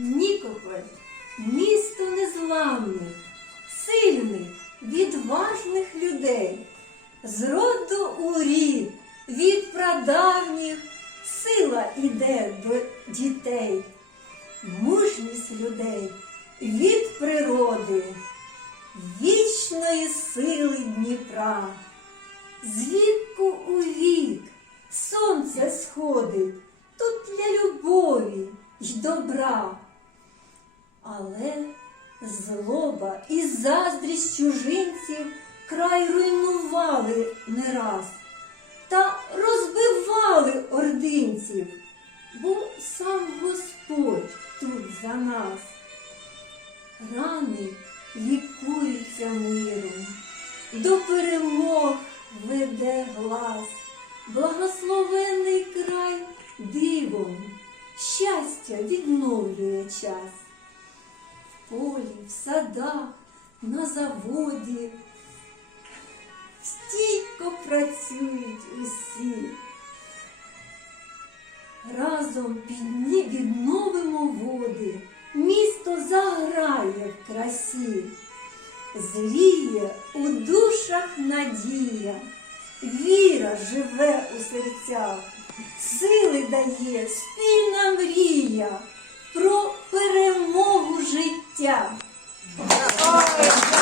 Нікополь місто незламних, сильних, відважних людей. З роду у рід, від прадавніх сила іде до дітей, мужність людей від природи, вічної сили Дніпра. З віку у вік сонце сходить тут для любові й добра. Але злоба і заздрість чужинців край руйнували не раз та розбивали ординців, бо сам Господь тут за нас. Рани лікуються миром, до перемог веде глас, благословений край дивом, щастя відновлює час. Полі, в садах, на заводі. Стійко працюють усі. Разом підні відновимо води, місто заграє в красі, зріє у душах надія, віра живе у серцях, сили дає спільна мрія Yeah. Oh.